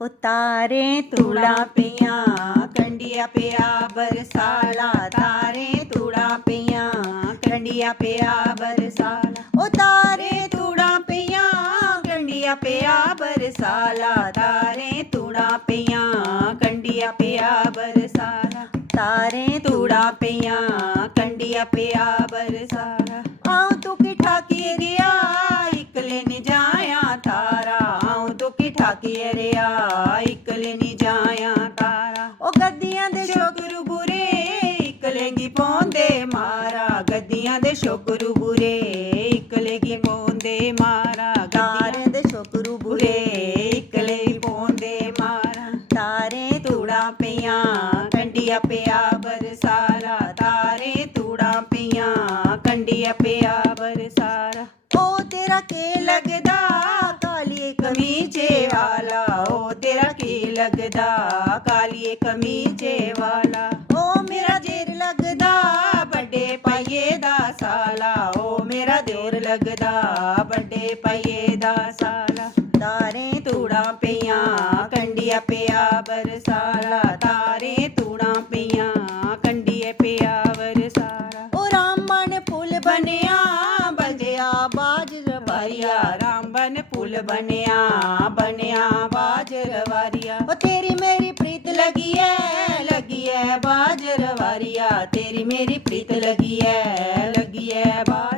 तारे तूड़ा पिया कंडिया पिया बरसाला, तारे तूड़ा पिया कंडिया पिया बरसाला, ओ तारे तूड़ा पिया कंडिया पिया बरसाला, तारे तूड़ा पिया कंडिया पिया बरसाला, तारे तूड़ा पिया कंडिया पिया बरसाला। आऊं तू की ठाकी गया इकले नहीं जाया तारा, आऊं तू की ठाकी रिया इकले नहीं जाया तारा, ओ गद्दियां दे शोकरू बुरे इकले गी पौंदे मारा, गद्दियां दे शोकरू बुरे इकले गी पौंदे मारा, तारे दे शोकरू बुरे इकले गी पौंदे मारा, तारे तूड़ा पिया कंडिया पिया बरसाला, तारे तूड़ा पिया कंडिया पिया बरसाला। ओ तेरा के लगदा काली कमीजे वाला, ओ तेरा के लगदा काली कमीजे वाला, ओ मेरा देर लगदा बड़े पाइये दा साला, ओ मेरा देर लगदा बड़े पाइये दा साला, तारे तूड़ा पिया कंडिया पिया बरसाला, तारे तूड़ा पिया कंडिया पिया बरसाला। ओ रामबन पुल बनया बजया बाज रवारिया, रामबन पुल बनया बाज रवारिया, ओ तेरी मेरी प्रीत लगी है बाज रवारिया, तेरी मेरी प्रीत लगी है बाज